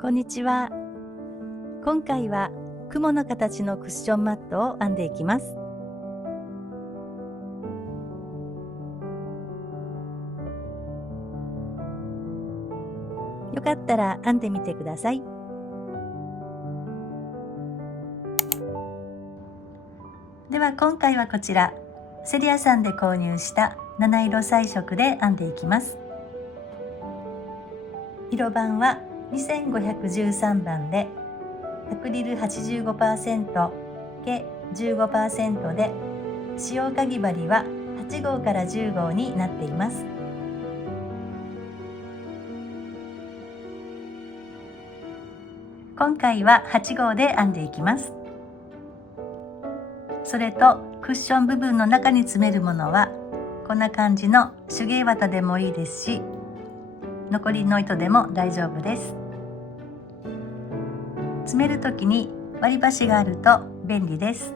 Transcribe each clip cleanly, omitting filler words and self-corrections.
こんにちは。今回は雲の形のクッションマットを編んでいきます。よかったら編んでみてください。では今回はこちらセリアさんで購入した七色彩色で編んでいきます。色番は2513番でアクリル 85%、毛 15% で使用かぎ針は8号から10号になっています。今回は8号で編んでいきます。それとクッション部分の中に詰めるものはこんな感じの手芸綿でもいいですし、残りの糸でも大丈夫です。詰める時に割り箸があると便利です。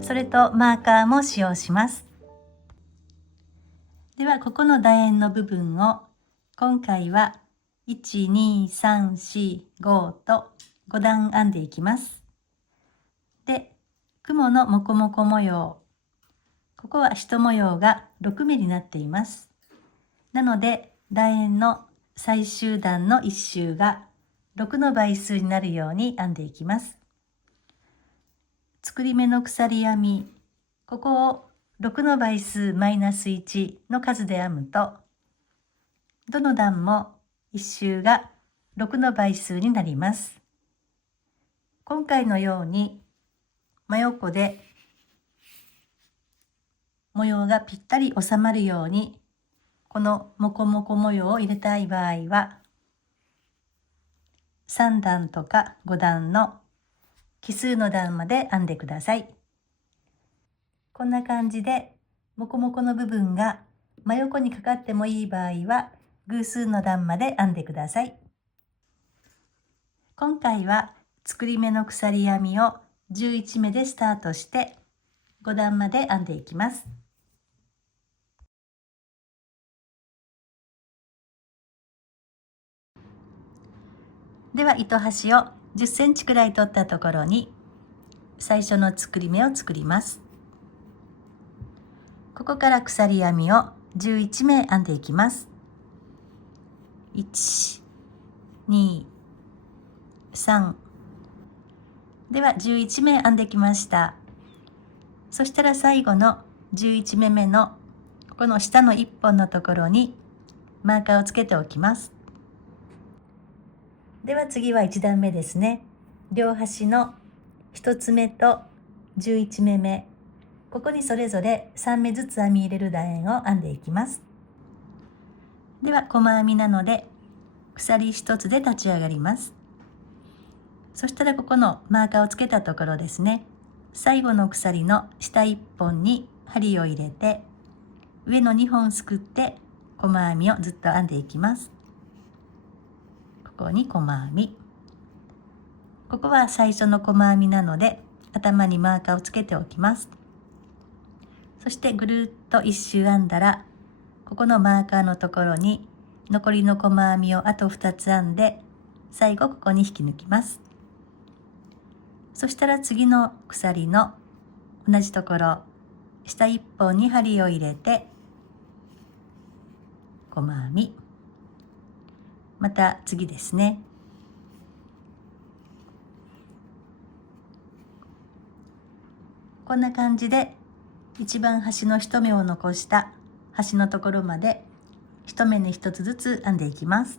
それとマーカーも使用します。ではここの楕円の部分を今回は1、2、3、4、5と5段編んでいきます。で、雲のモコモコ模様、ここは1模様が6目になっています。なので楕円の最終段の1周が6の倍数になるように編んでいきます。作り目の鎖編み、ここを6の倍数マイナス1の数で編むと、どの段も1周が6の倍数になります。今回のように真横で模様がぴったり収まるように、このモコモコ模様を入れたい場合は、3段とか5段の奇数の段まで編んでください。こんな感じでモコモコの部分が真横にかかってもいい場合は偶数の段まで編んでください。今回は作り目の鎖編みを11目でスタートして5段まで編んでいきます。では糸端を10センチくらい取ったところに最初の作り目を作ります。ここから鎖編みを11目編んでいきます。1、2、3。では11目編んできました。そしたら最後の11目目のこの下の1本のところにマーカーをつけておきます。では次は1段目ですね。両端の1つ目と11目目、ここにそれぞれ3目ずつ編み入れる楕円を編んでいきます。では細編みなので鎖1つで立ち上がります。そしたらここのマーカーをつけたところですね、最後の鎖の下1本に針を入れて上の2本すくって細編みをずっと編んでいきます。ここに細編み、ここは最初の細編みなので頭にマーカーをつけておきます。そしてぐるっと1周編んだらここのマーカーのところに残りの細編みをあと2つ編んで最後ここに引き抜きます。そしたら次の鎖の同じところ下1本に針を入れて細編み、また次ですね、こんな感じで一番端の1目を残した端のところまで1目に1つずつ編んでいきます。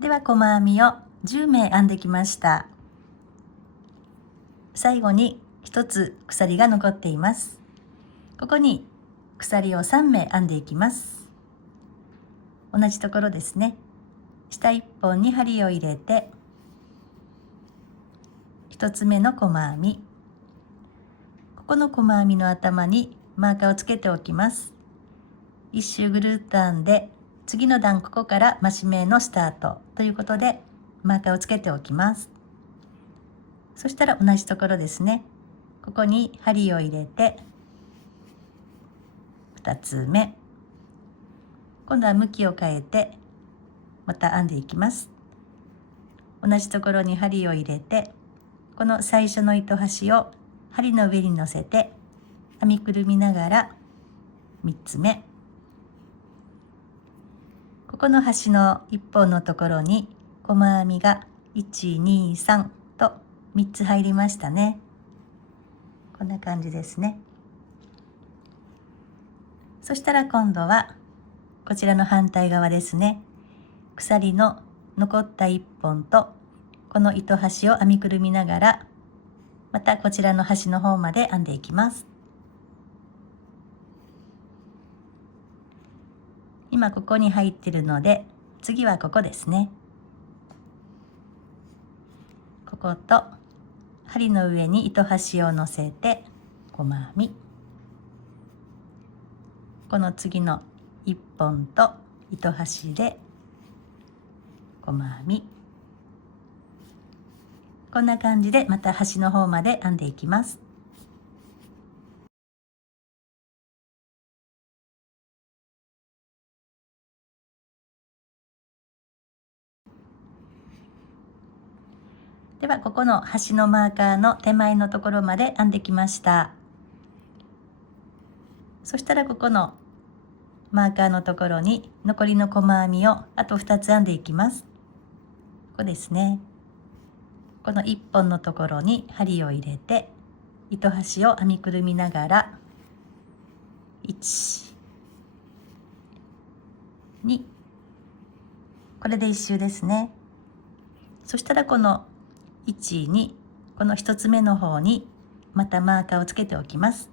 では細編みを10目編んできました。最後に1つ鎖が残っています。ここに鎖を3目編んでいきます。同じところですね。下1本に針を入れて、1つ目の細編み、ここの細編みの頭にマーカーをつけておきます。1周ぐるっと編んで、次の段ここから増し目のスタートということでマーカーをつけておきます。そしたら同じところですね。ここに針を入れて、2つ目、今度は向きを変えてまた編んでいきます。同じところに針を入れて、この最初の糸端を針の上に乗せて編みくるみながら3つ目、ここの端の1本のところに細編みが1、2、3と3つ入りましたね。こんな感じですね。そしたら今度はこちらの反対側ですね。鎖の残った1本とこの糸端を編みくるみながら、またこちらの端の方まで編んでいきます。今ここに入っているので、次はここですね。ここと針の上に糸端を乗せて細編み、この次の1本と糸端で細編み、こんな感じでまた端の方まで編んでいきます。ではここの端のマーカーの手前のところまで編んできました。そしたらここのマーカーのところに残りの細編みをあと2つ編んでいきます。ここですね。この1本のところに針を入れて糸端を編みくるみながら1、2、これで1周ですね。そしたらこの1、2、この1つ目の方にまたマーカーをつけておきます。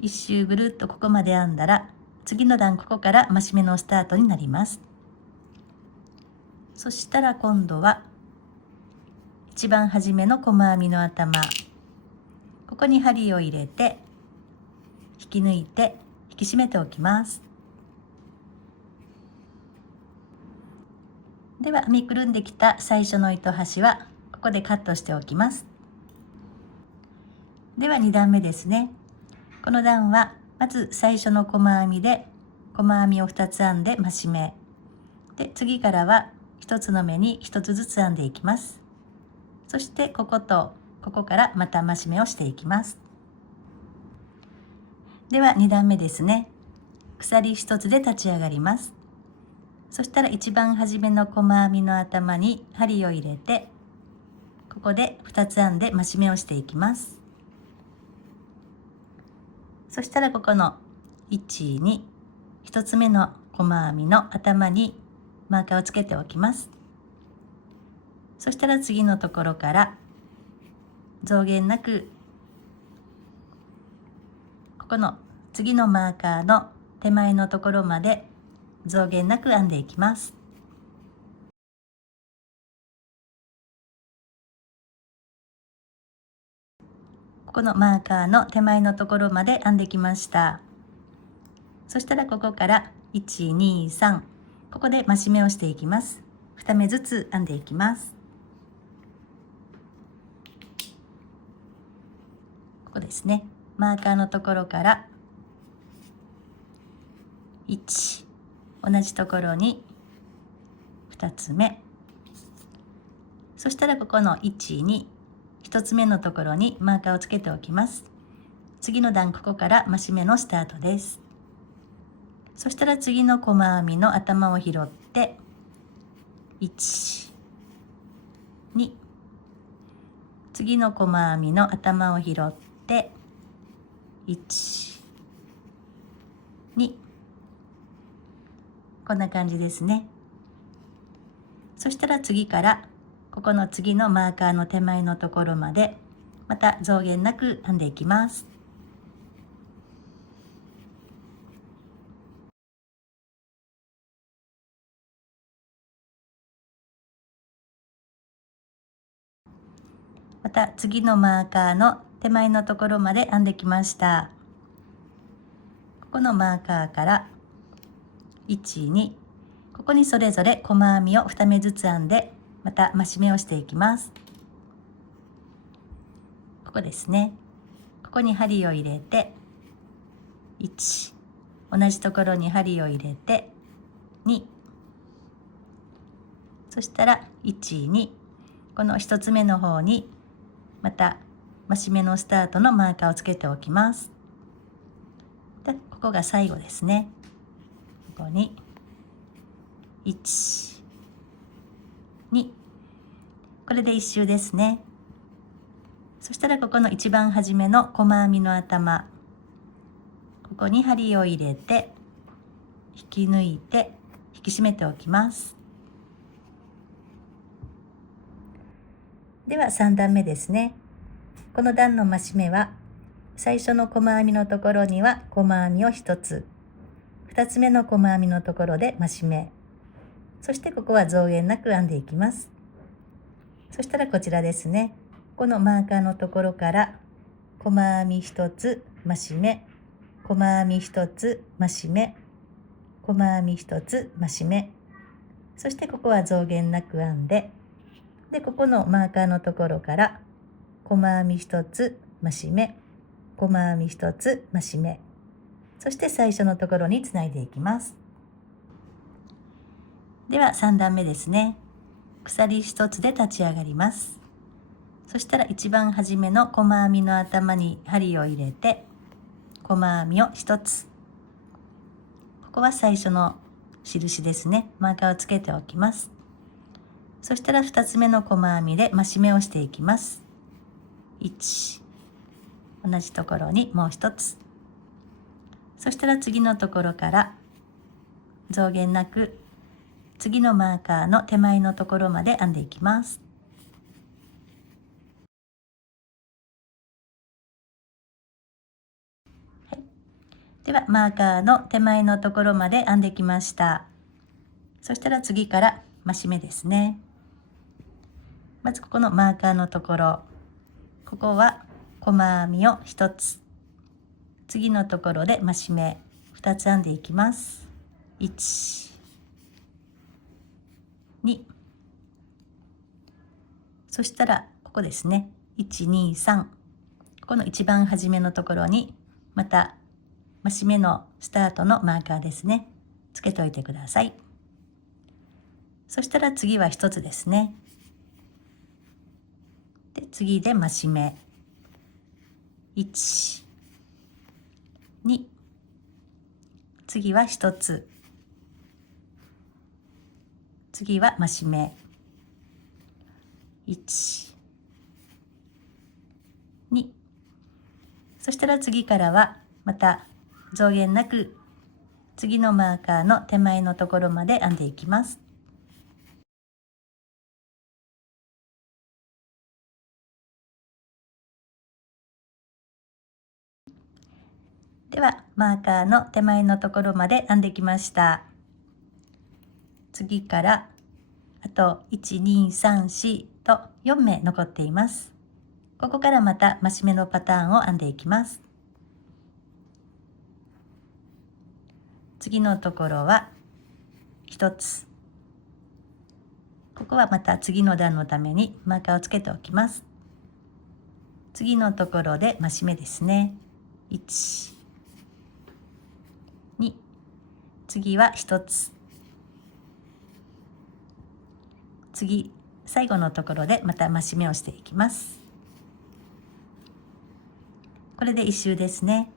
1周ぐるっとここまで編んだら、次の段ここから増し目のスタートになります。そしたら今度は一番初めの細編みの頭、ここに針を入れて引き抜いて引き締めておきます。では編みくるんできた最初の糸端はここでカットしておきます。では2段目ですね。この段はまず最初の細編みで細編みを2つ編んで増し目で、次からは1つの目に1つずつ編んでいきます。そしてこことここからまた増し目をしていきます。では2段目ですね。鎖1つで立ち上がります。そしたら一番初めの細編みの頭に針を入れて、ここで2つ編んで増し目をしていきます。そしたらここの1、2、1つ目の細編みの頭にマーカーをつけておきます。そしたら次のところから増減なく、ここの次のマーカーの手前のところまで増減なく編んでいきます。ここのマーカーの手前のところまで編んできました。そしたらここから1、2、3、ここで増し目をしていきます。2目ずつ編んでいきます。ここですね。マーカーのところから1、同じところに2つ目、そしたらここの1、2、1つ目のところにマーカーをつけておきます。次の段ここから増し目のスタートです。そしたら次の細編みの頭を拾って1、2、次の細編みの頭を拾って1、2、こんな感じですね。そしたら次からここの次のマーカーの手前のところまでまた増減なく編んでいきます。また次のマーカーの手前のところまで編んできました。ここのマーカーから1、2、ここにそれぞれ細編みを2目ずつ編んで、また増し目をしていきます。ここですね。ここに針を入れて1、同じところに針を入れて2、そしたら1、2、この1つ目の方にまた増し目のスタートのマーカーをつけておきます。で、ここが最後ですね。ここに1、2、これで1周ですね。そしたらここの一番初めの細編みの頭、ここに針を入れて引き抜いて引き締めておきます。では3段目ですね。この段の増し目は最初の細編みのところには細編みを1つ、2つ目の細編みのところで増し目、そしてここは増減なく編んでいきます。そしたらこちらですね。このマーカーのところから細編み1つ増し目、細編み1つ増し目、細編み1つ増し目、そしてここは増減なく編んで、でここのマーカーのところから細編み1つ増し目、細編み1つ増し目、そして最初のところにつないでいきます。では3段目ですね。鎖1つで立ち上がります。そしたら一番初めの細編みの頭に針を入れて細編みを1つ、ここは最初の印ですね。マーカーをつけておきます。そしたら2つ目の細編みで増し目をしていきます。1、同じところにもう1つ、そしたら次のところから増減なく次のマーカーの手前のところまで編んでいきます。はい、ではマーカーの手前のところまで編んできました。そしたら次から増し目ですね。まずここのマーカーのところ、ここは細編みを1つ、次のところで増し目2つ編んでいきます。1、2、そしたらここですね。1、2、3、この一番初めのところにまた増し目のスタートのマーカーですね。つけておいてください。そしたら次は1つですね。で次で増し目1、2、次は1つ、次は増し目1、2、そしたら次からはまた増減なく次のマーカーの手前のところまで編んでいきます。ではマーカーの手前のところまで編んできました。次からあと1、2、3、4と4目残っています。ここからまた増し目のパターンを編んでいきます。次のところは1つ、ここはまた次の段のためにマーカーをつけておきます。次のところで増し目ですね。1、2、次は1つ、次最後のところでまた増し目をしていきます。これで1周ですね。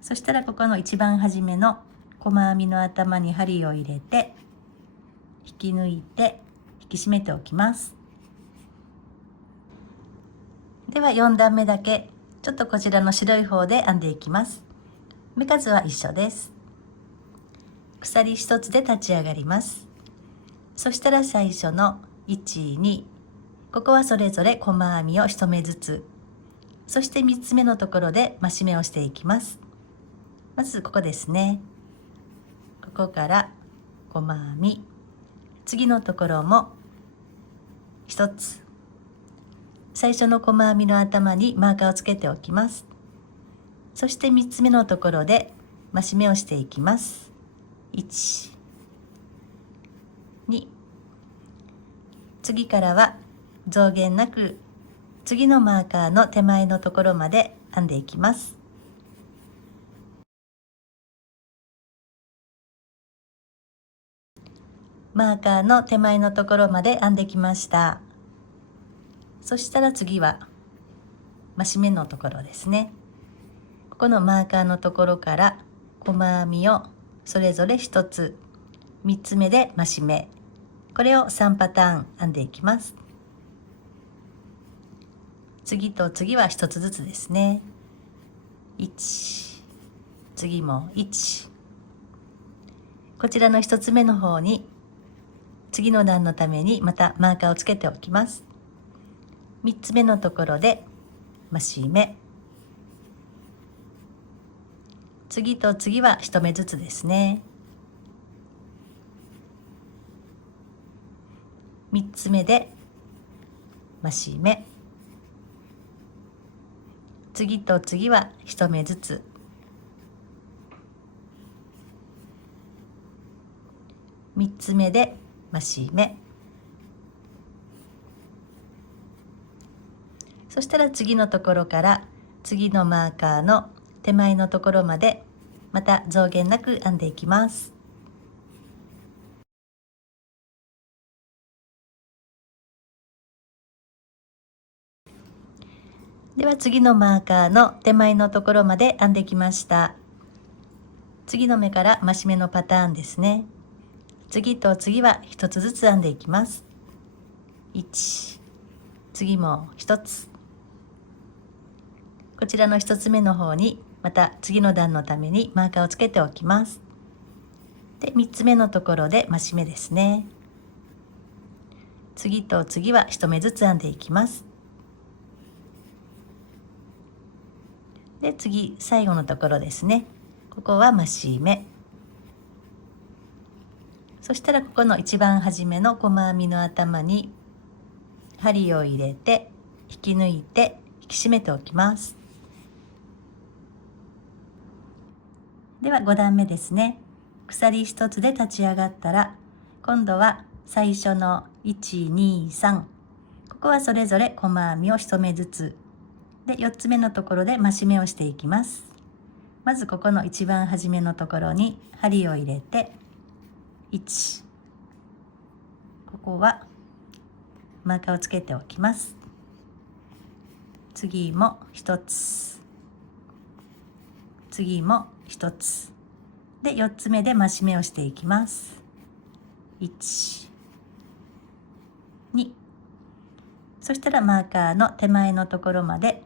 そしたらここの一番初めの細編みの頭に針を入れて引き抜いて引き締めておきます。では4段目だけちょっとこちらの白い方で編んでいきます。目数は一緒です。鎖1つで立ち上がります。そしたら最初の1、2、ここはそれぞれ細編みを1目ずつ、そして3つ目のところで増し目をしていきます。まずここですね。ここから細編み、次のところも1つ、最初の細編みの頭にマーカーをつけておきます。そして3つ目のところで増し目をしていきます。1、2、次からは増減なく次のマーカーの手前のところまで編んでいきます。マーカーの手前のところまで編んできました。そしたら次は増し目のところですね。ここのマーカーのところから細編みをそれぞれ1つ、3つ目で増し目、これを3パターン編んでいきます。次と次は1つずつですね。1、次も1。こちらの1つ目の方に次の段のためにまたマーカーをつけておきます。3つ目のところで増し目、次と次は1目ずつですね。3つ目で増し目、次と次は1目ずつ、3つ目で増し目、そしたら次のところから次のマーカーの手前のところまでまた増減なく編んでいきます。では次のマーカーの手前のところまで編んできました。次の目から増し目のパターンですね。次と次は1つずつ編んでいきます。1、次も1つ。こちらの1つ目の方にまた次の段のためにマーカーをつけておきます。で、3つ目のところで増し目ですね。次と次は1目ずつ編んでいきます。で、次最後のところですね。ここは増し目。そしたらここの一番初めの細編みの頭に針を入れて引き抜いて引き締めておきます。では5段目ですね。鎖1つで立ち上がったら今度は最初の1、2、3、ここはそれぞれ細編みを1目ずつで、4つ目のところで増し目をしていきます。まずここの一番初めのところに針を入れて1、ここはマーカーをつけておきます。次も1つ、次も1つで、4つ目で増し目をしていきます。1、2、そしたらマーカーの手前のところまで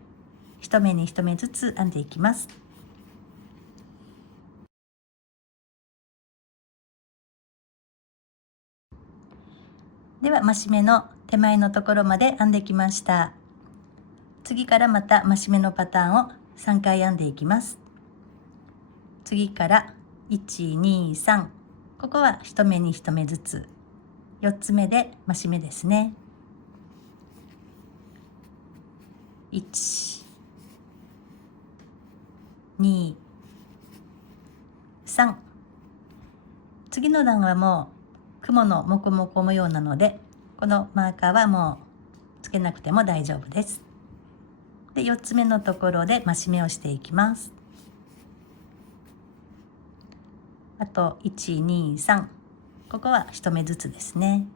1目に1目ずつ編んでいきます。では増し目の手前のところまで編んできました。次からまた増し目のパターンを3回編んでいきます。次から1、2、3、ここは1目に1目ずつ、4つ目で増し目ですね。1、2、3。次の段はもう雲のモコモコ模様なので、このマーカーはもうつけなくても大丈夫です。で、4つ目のところで増し目をしていきます。あと1、2、3、ここは1目ずつですね。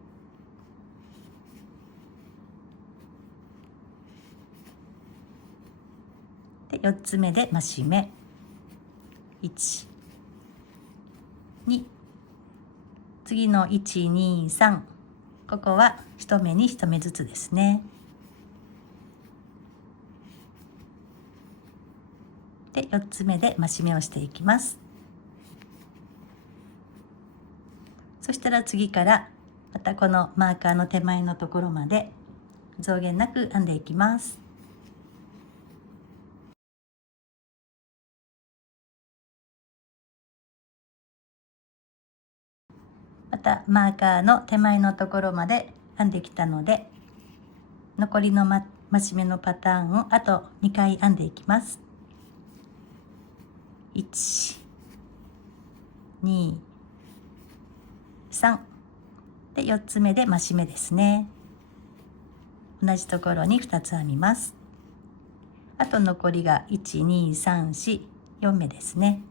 で、4つ目で増し目、1、2、次の1、2、3、ここは1目に1目ずつですね。で、4つ目で増し目をしていきます。そしたら次からまたこのマーカーの手前のところまで増減なく編んでいきます。またマーカーの手前のところまで編んできたので、残りの増し目のパターンをあと2回編んでいきます。1、2、3で4つ目で増し目ですね。同じところに2つ編みます。あと残りが1、2、3、4、4目ですね。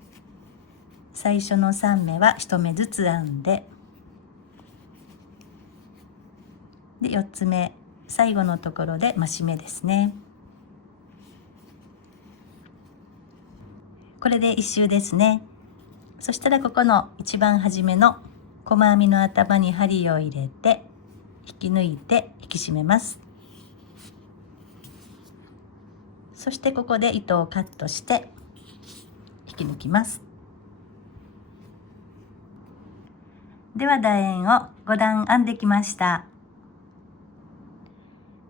最初の3目は1目ずつ編んで、で4つ目最後のところで増し目ですね。これで1周ですね。そしたらここの一番初めの細編みの頭に針を入れて引き抜いて引き締めます。そしてここで糸をカットして引き抜きます。では楕円を5段編んできました。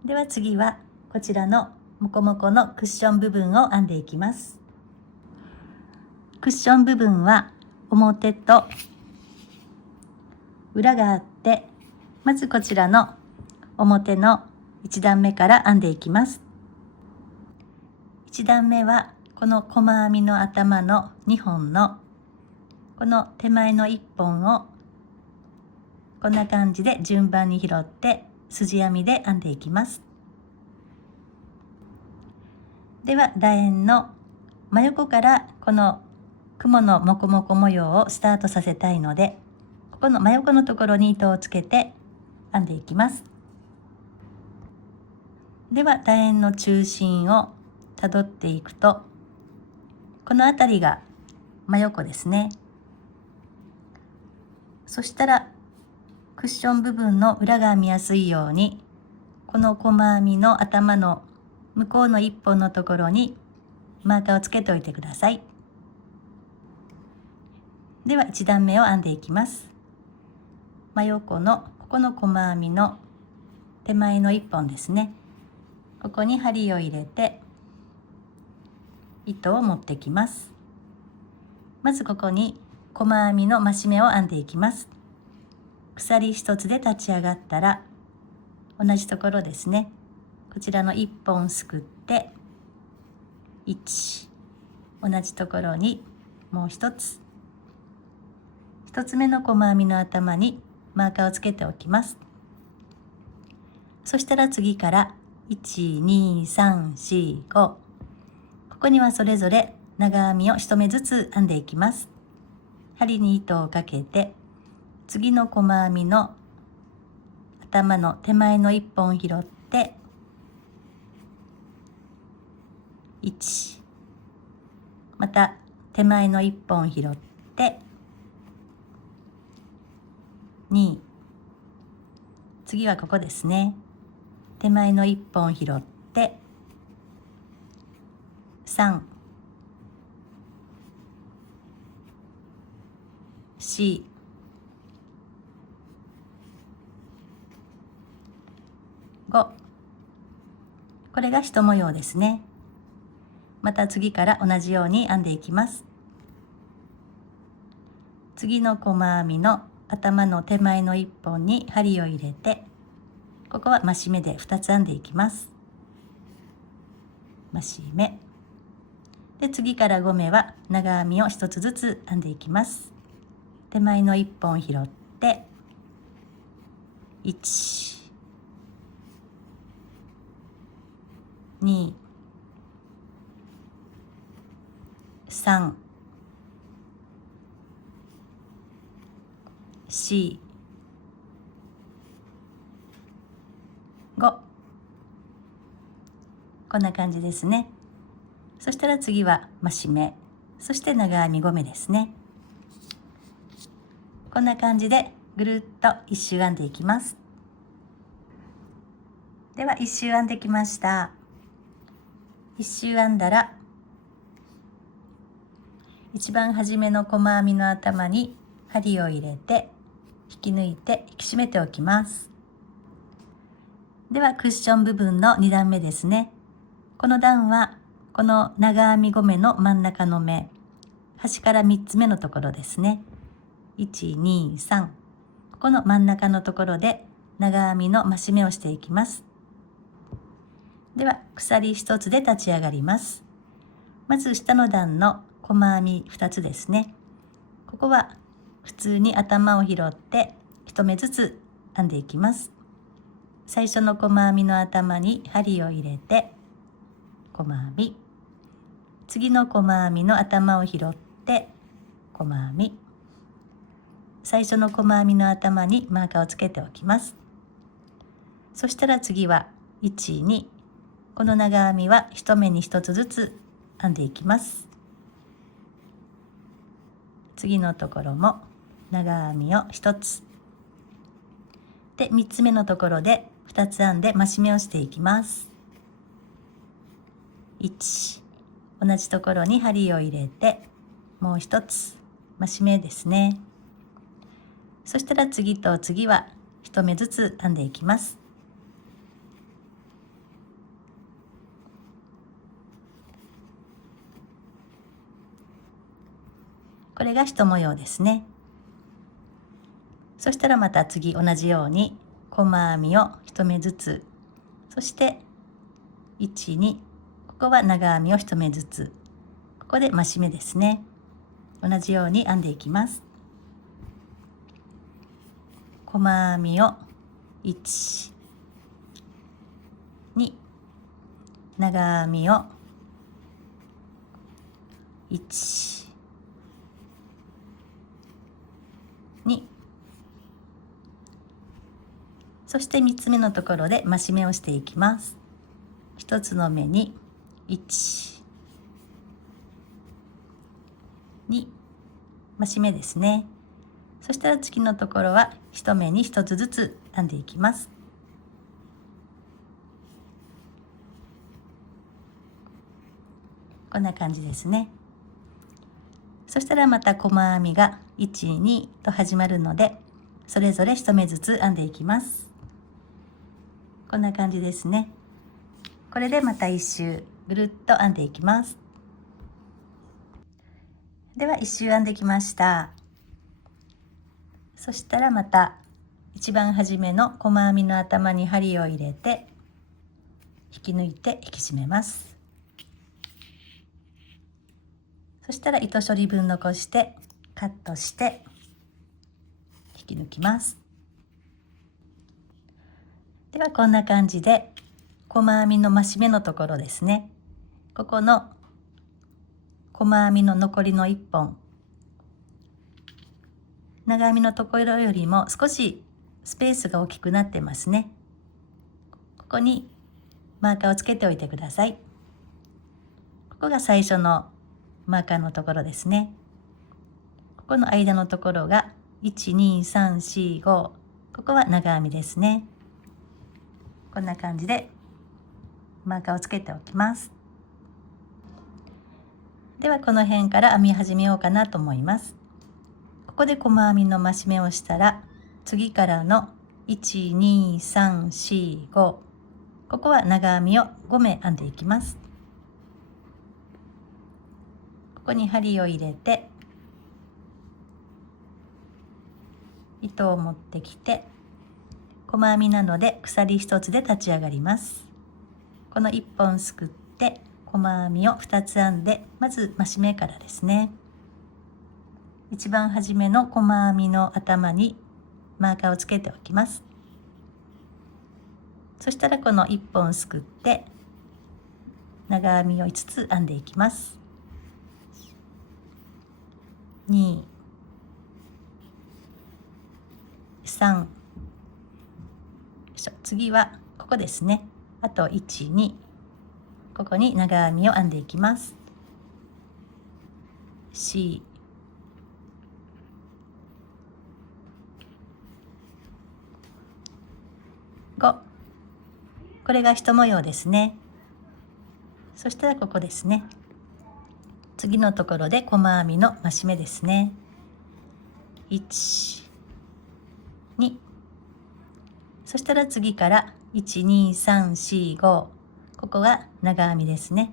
では次はこちらのモコモコのクッション部分を編んでいきます。クッション部分は表と裏があって、まずこちらの表の1段目から編んでいきます。1段目はこの細編みの頭の2本のこの手前の1本をこんな感じで順番に拾って筋編みで編んでいきます。では楕円の真横からこの雲のモコモコ模様をスタートさせたいので、ここの真横のところに糸をつけて編んでいきます。では楕円の中心をたどっていくと、この辺りが真横ですね。そしたらクッション部分の裏が編みやすいように、この細編みの頭の向こうの1本のところにマーカーをつけておいてください。では1段目を編んでいきます。真横のここの細編みの手前の1本ですね。ここに針を入れて糸を持ってきます。まずここに細編みの増し目を編んでいきます。鎖1つで立ち上がったら同じところですね。こちらの1本すくって1、同じところにもう1つ、1つ目の細編みの頭にマーカーをつけておきます。そしたら次から1、2、3、4、5、ここにはそれぞれ長編みを1目ずつ編んでいきます。針に糸をかけて次の細編みの頭の手前の1本拾って1、また手前の1本拾って2、次はここですね。手前の1本拾って3、4、5、これが一模様ですね。また次から同じように編んでいきます。次の細編みの頭の手前の1本に針を入れて、ここは増し目で2つ編んでいきます。増し目で、次から5目は長編みを1つずつ編んでいきます。手前の1本拾って1、2、3、4、5、こんな感じですね。そしたら次は増し目、そして長編み5目ですね。こんな感じでぐるっと1周編んでいきます。では1周編んできました。1周編んだら一番初めの細編みの頭に針を入れて引き抜いて引き締めておきます。ではクッション部分の2段目ですね。この段はこの長編み5目の真ん中の目、端から3つ目のところですね。1、2、3、ここの真ん中のところで長編みの増し目をしていきます。では鎖1つで立ち上がります。まず下の段の細編み2つですね。ここは普通に頭を拾って1目ずつ編んでいきます。最初の細編みの頭に針を入れて細編み、次の細編みの頭を拾って細編み、最初の細編みの頭にマーカーをつけておきます。そしたら次は1、2、この長編みは1目に1つずつ編んでいきます。次のところも長編みを1つで、3つ目のところで2つ編んで増し目をしていきます。1、同じところに針を入れてもう1つ増し目ですね。そしたら次と次は1目ずつ編んでいきます。これが1模様ですね。そしたらまた次同じように細編みを1目ずつ、そして1、2、ここは長編みを1目ずつ、ここで増し目ですね。同じように編んでいきます。細編みを1、2、長編みを1、2、そして3つ目のところで増し目をしていきます。1つの目に1、2、増し目ですね。そしたら次のところは1目に1つずつ編んでいきます。こんな感じですね。そしたらまた細編みが1、2と始まるので、それぞれ1目ずつ編んでいきます。こんな感じですね。これでまた1周ぐるっと編んでいきます。では1周編んできました。そしたらまた一番初めの細編みの頭に針を入れて引き抜いて引き締めます。そしたら糸処理分残してカットして引き抜きます。ではこんな感じで細編みの増し目のところですね。ここの細編みの残りの1本、長編みのところよりも少しスペースが大きくなってますね。ここにマーカーをつけておいてください。ここが最初のマーカーのところですね。ここの間のところが1、2、3、4、5、ここは長編みですね。こんな感じでマーカーをつけておきます。ではこの辺から編み始めようかなと思います。ここで細編みの増し目をしたら、次からの1、2、3、4、5、ここは長編みを5目編んでいきます。ここに針を入れて糸を持ってきて、細編みなので鎖1つで立ち上がります。この1本すくって細編みを2つ編んで、まず増し目からですね。一番初めの細編みの頭にマーカーをつけておきます。そしたらこの1本すくって長編みを5つ編んでいきます。2、3、次はここですね。あと1、2、ここに長編みを編んでいきます。4、5、これが1模様ですね。そしたらここですね。次のところで細編みの増し目ですね。1、2、そしたら次から1、2、3、4、5、ここが長編みですね。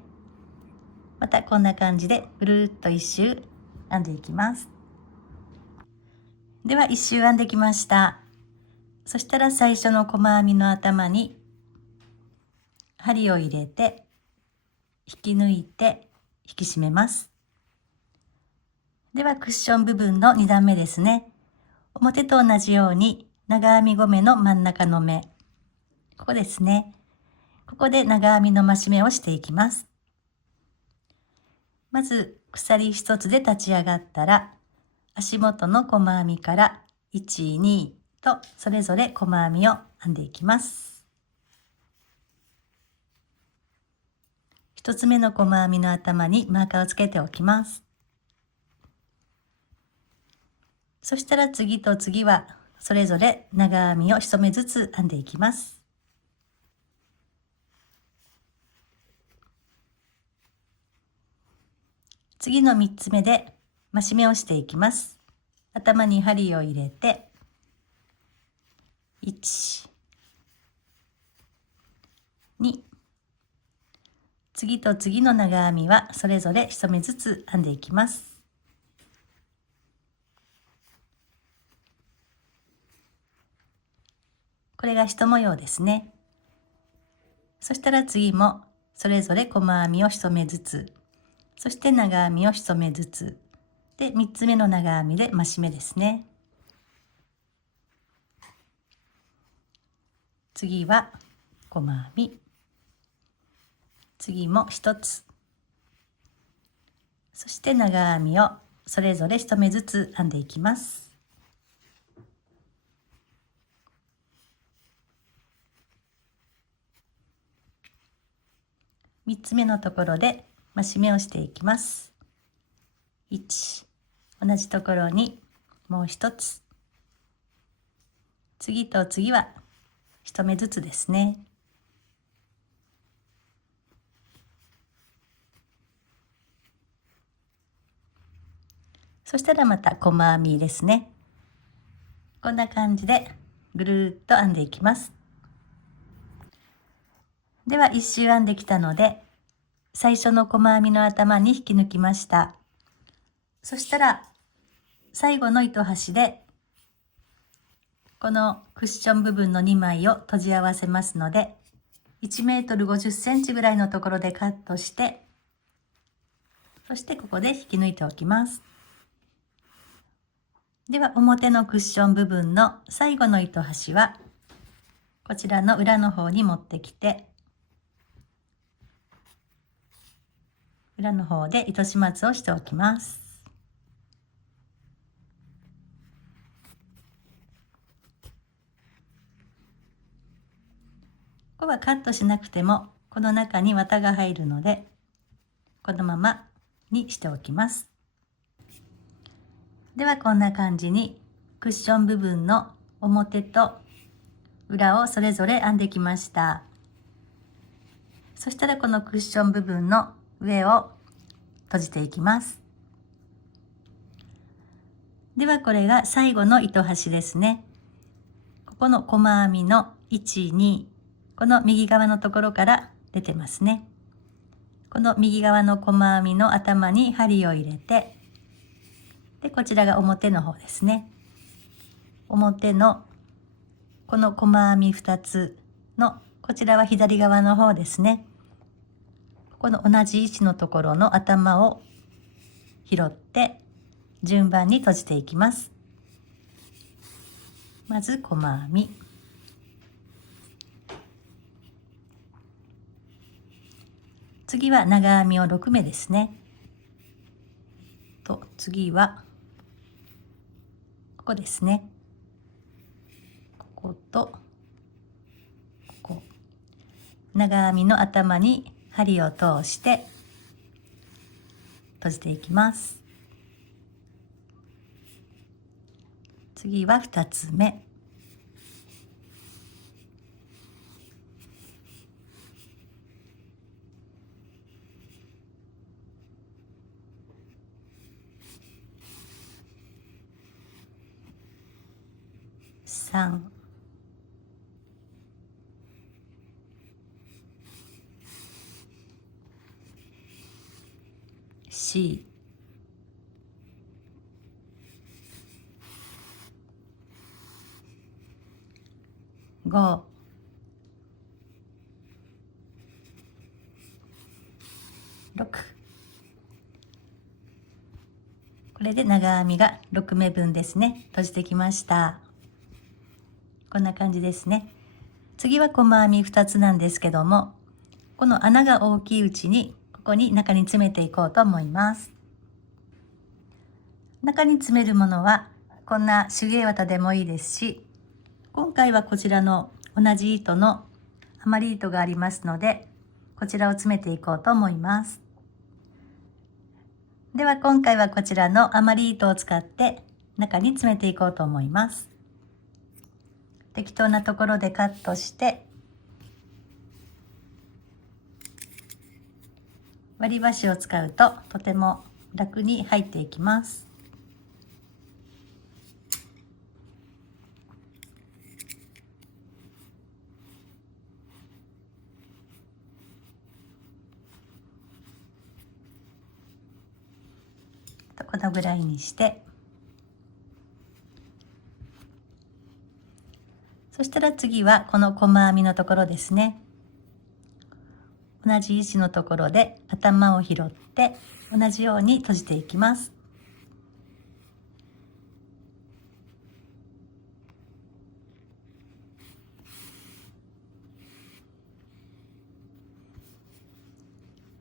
またこんな感じでぐるっと1周編んでいきます。では1周編んできました。そしたら最初の細編みの頭に針を入れて引き抜いて引き締めます。ではクッション部分の2段目ですね。表と同じように長編み5目の真ん中の目、ここですね。ここで長編みの増し目をしていきます。まず鎖1つで立ち上がったら、足元の細編みから1、2とそれぞれ細編みを編んでいきます。1つ目の細編みの頭にマーカーをつけておきます。そしたら次と次はそれぞれ長編みを1目ずつ編んでいきます。次の3つ目で増し目をしていきます。頭に針を入れて1、2、次と次の長編みはそれぞれ1目ずつ編んでいきます。これが1模様ですね。そしたら次もそれぞれ細編みを1目ずつ、そして長編みを1目ずつで、3つ目の長編みで増し目ですね。次は細編み、次も1つ、そして長編みをそれぞれ1目ずつ編んでいきます。3つ目のところで増し目をしていきます。1、同じところにもう1つ、次と次は1目ずつですね。そしたらまた細編みですね。こんな感じでぐるっと編んでいきます。では1周編んできたので、最初の細編みの頭に引き抜きました。そしたら最後の糸端でこのクッション部分の2枚を閉じ合わせますので、1メートル50センチぐらいのところでカットして、そしてここで引き抜いておきます。では表のクッション部分の最後の糸端はこちらの裏の方に持ってきて、裏の方で糸始末をしておきます。ここはカットしなくてもこの中に綿が入るので、このままにしておきます。ではこんな感じにクッション部分の表と裏をそれぞれ編んできました。そしたらこのクッション部分の上を閉じていきます。ではこれが最後の糸端ですね。ここの細編みの1、2、この右側のところから出てますね。この右側の細編みの頭に針を入れて、でこちらが表の方ですね。表のこの細編み2つのこちらは左側の方ですね。この同じ位置のところの頭を拾って順番に閉じていきます。まず細編み、次は長編みを6目ですね。と次はここですね。こことここ、長編みの頭に針を通して閉じていきます。次は2つ目、3、4、5、れで長編みが6目分ですね、閉じてきました。こんな感じですね。次は細編み2つなんですけども、この穴が大きいうちにここに中に詰めていこうと思います。中に詰めるものはこんな手芸綿でもいいですし、今回はこちらの同じ糸の余り糸がありますので、こちらを詰めていこうと思います。では今回はこちらの余り糸を使って中に詰めていこうと思います。適当なところでカットして割り箸を使うととても楽に入っていきます。このぐらいにして、そしたら次はこの細編みのところですね。同じ位置のところで頭を拾って同じように閉じていきます。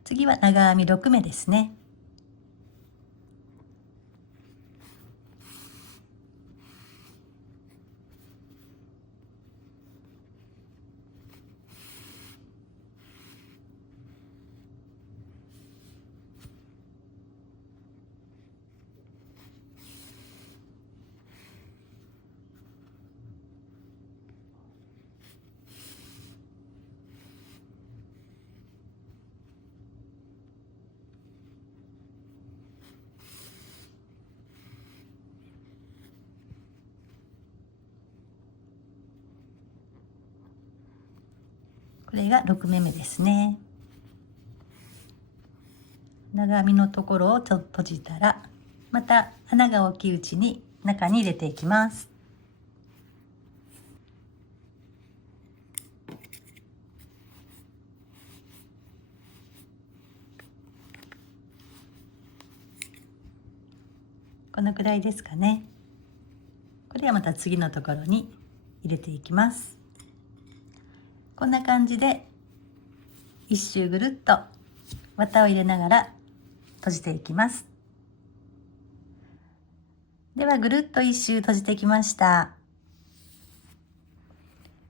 次は長編み6目ですね。これが6目めですね。長編みのところを閉じたら、また穴が大きいうちに中に入れていきます。このくらいですかね。これはまた次のところに入れていきます。こんな感じで一周ぐるっと綿を入れながら閉じていきます。ではぐるっと一周閉じてきました。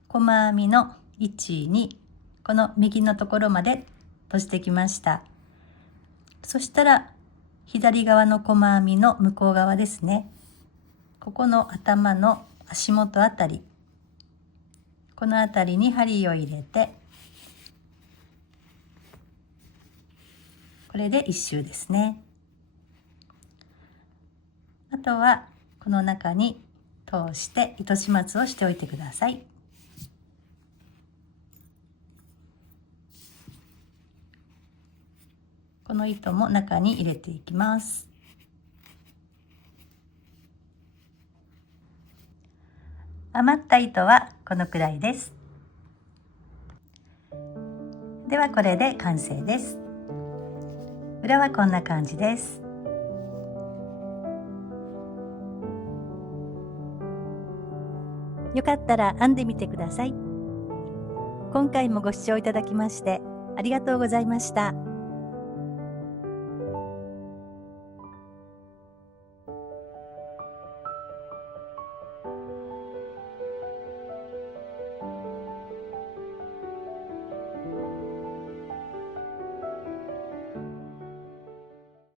細編みの1、2、この右のところまで閉じてきました。そしたら左側の細編みの向こう側ですね。ここの頭の足元あたり、このあたりに針を入れて、これで一周ですね。あとはこの中に通して糸始末をしておいてください。この糸も中に入れていきます。余った糸はこのくらいです。ではこれで完成です。裏はこんな感じです。よかったら編んでみてください。今回もご視聴いただきましてありがとうございました。